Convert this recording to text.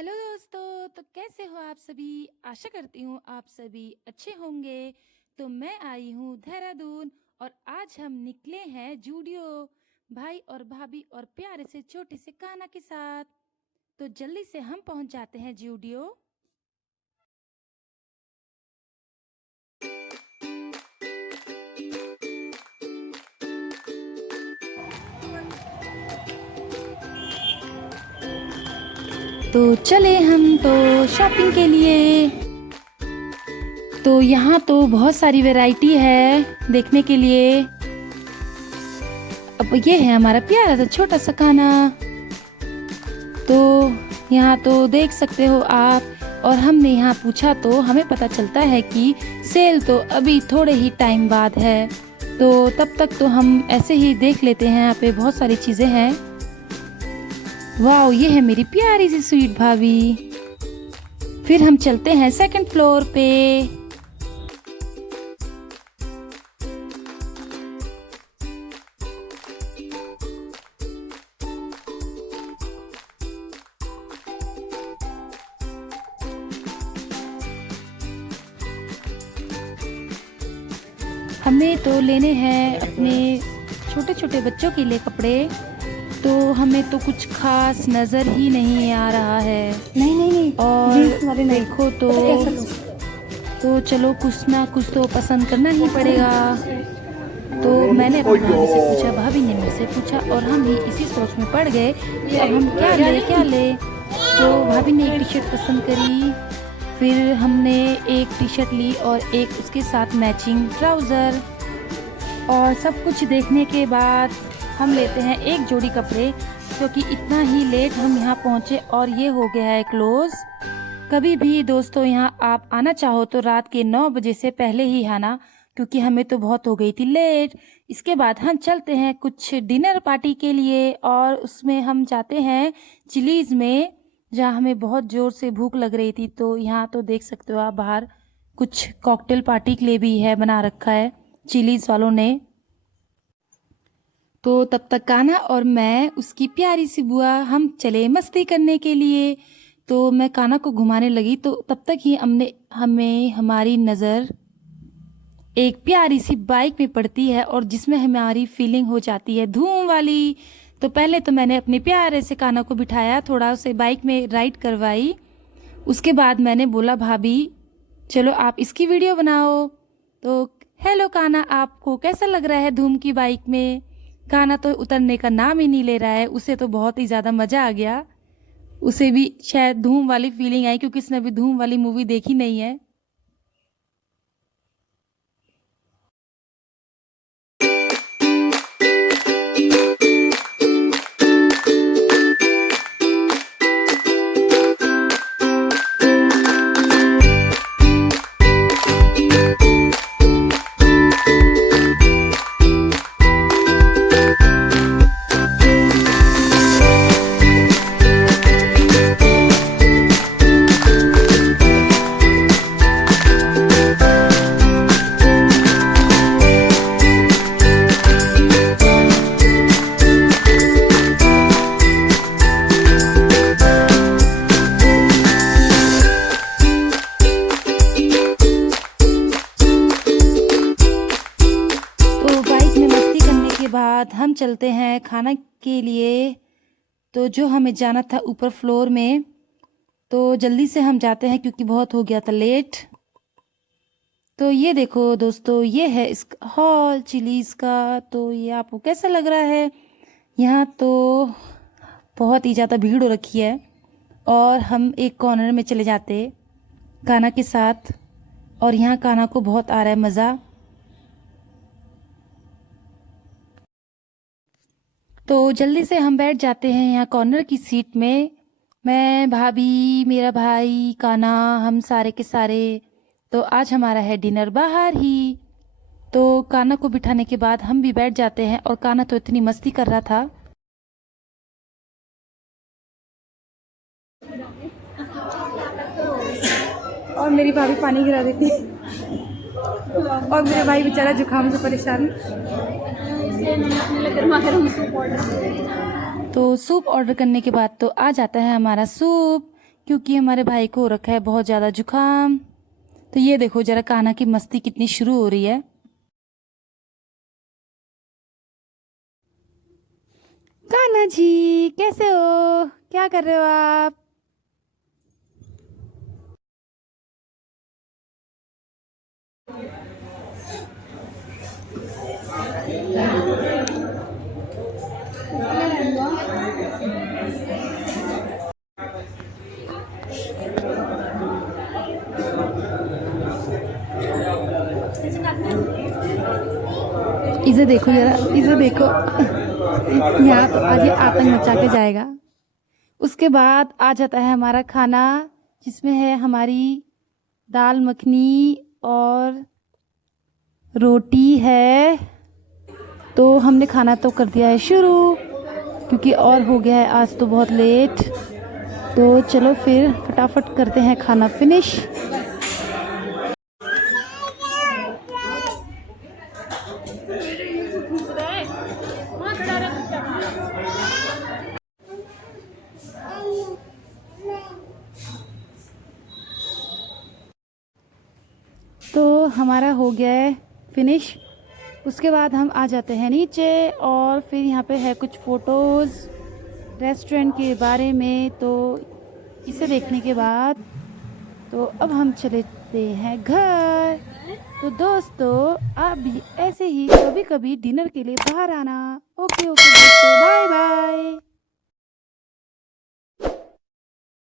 Hello दोस्तों, तो कैसे हो आप सभी। आशा करती हूँ आप सभी अच्छे होंगे। तो मैं आई हूँ देहरादून और आज हम निकले हैं जूडियो भाई और भाभी और प्यारे से छोटे से कान्हा के साथ। तो जल्दी से हम पहुँच जाते हैं जूडियो। तो चले हम तो शॉपिंग के लिए। तो यहाँ तो बहुत सारी वैरायटी है देखने के लिए। अब ये है हमारा प्यारा सा छोटा सा कान्हा। तो यहाँ तो देख सकते हो आप। और हमने यहाँ पूछा तो हमें पता चलता है कि सेल तो अभी थोड़े ही टाइम बाद है। तो तब तक तो हम ऐसे ही देख लेते हैं। यहाँ पे बहुत सारी चीज़ें हैं। वाह, ये है मेरी प्यारी सी स्वीट भाभी। फिर हम चलते हैं सेकंड फ्लोर पे। हमें तो लेने हैं अपने छोटे छोटे बच्चों के लिए कपड़े। तो हमें तो कुछ खास नज़र ही नहीं आ रहा है। नहीं और देखो तो चलो कुछ ना कुछ तो पसंद करना ही पड़ेगा। तो मैंने अपनी भाभी से पूछा, भाभी ने मुझसे पूछा और हम भी इसी सोच में पड़ गए कि अब हम क्या ले। तो भाभी ने एक टी शर्ट पसंद करी। फिर हमने एक टी शर्ट ली और एक उसके साथ मैचिंग ट्राउज़र। और सब कुछ देखने के बाद हम लेते हैं एक जोड़ी कपड़े, क्योंकि इतना ही लेट हम यहाँ पहुँचे और ये हो गया है क्लोज़। कभी भी दोस्तों यहाँ आप आना चाहो तो रात के 9 बजे से पहले ही आना, क्योंकि हमें तो बहुत हो गई थी लेट। इसके बाद हम चलते हैं कुछ डिनर पार्टी के लिए और उसमें हम जाते हैं चिलीज़ में, जहाँ हमें बहुत ज़ोर से भूख लग रही थी। तो यहाँ तो देख सकते हो आप, बाहर कुछ कॉकटेल पार्टी के लिए भी है बना रखा है चिलीज़ वालों ने। तो तब तक कान्हा और मैं उसकी प्यारी सी बुआ हम चले मस्ती करने के लिए। तो मैं कान्हा को घुमाने लगी तो तब तक ही हमें हमारी नज़र एक प्यारी सी बाइक में पड़ती है और जिसमें हमारी फीलिंग हो जाती है धूम वाली। तो पहले तो मैंने अपने प्यारे से कान्हा को बिठाया, थोड़ा उसे बाइक में राइड करवाई। उसके बाद मैंने बोला, भाभी चलो आप इसकी वीडियो बनाओ। तो हेलो कान्हा, आपको कैसा लग रहा है धूम की बाइक में। कान्हा तो उतरने का नाम ही नहीं ले रहा है। उसे तो बहुत ही ज़्यादा मज़ा आ गया। उसे भी शायद धूम वाली फीलिंग आई, क्योंकि उसने अभी धूम वाली मूवी देखी नहीं है। बाद हम चलते हैं खाना के लिए। तो जो हमें जाना था ऊपर फ्लोर में, तो जल्दी से हम जाते हैं क्योंकि बहुत हो गया था लेट। तो ये देखो दोस्तों, ये है इस हॉल चिलीज़ का। तो ये आपको कैसा लग रहा है। यहाँ तो बहुत ही ज़्यादा भीड़ हो रखी है और हम एक कॉर्नर में चले जाते कान्हा के साथ। और यहाँ कान्हा को बहुत आ रहा है मज़ा। तो जल्दी से हम बैठ जाते हैं यहाँ कॉर्नर की सीट में। मैं, भाभी, मेरा भाई, कान्हा, हम सारे के सारे। तो आज हमारा है डिनर बाहर ही। तो कान्हा को बिठाने के बाद हम भी बैठ जाते हैं और कान्हा तो इतनी मस्ती कर रहा था। और मेरी भाभी पानी गिरा देती और मेरा भाई बेचारा जुकाम से परेशान। तो तो सूप ऑर्डर करने के बाद तो आ जाता है हमारा सूप, क्योंकि हमारे भाई को हो रखा है बहुत ज़्यादा जुकाम। तो ये देखो जरा कान्हा की मस्ती कितनी शुरू हो रही है। कान्हा जी कैसे हो, क्या कर रहे हो आप? इसे देखो जरा, इसे देखो। यहाँ तो आज ये आतंक मचा के जाएगा। उसके बाद आ जाता है हमारा खाना, जिसमें है हमारी दाल मखनी और रोटी है। तो हमने खाना तो कर दिया है शुरू, क्योंकि और हो गया है आज तो बहुत लेट। तो चलो फिर फटाफट करते हैं खाना फिनिश। तो हमारा हो गया है फिनिश। उसके बाद हम आ जाते हैं नीचे और फिर यहाँ पे है कुछ फ़ोटोज़ रेस्टोरेंट के बारे में। तो इसे देखने के बाद तो अब हम चलते हैं घर। तो दोस्तों आप भी ऐसे ही कभी कभी डिनर के लिए बाहर आना। ओके ओके दोस्तों, बाय बाय।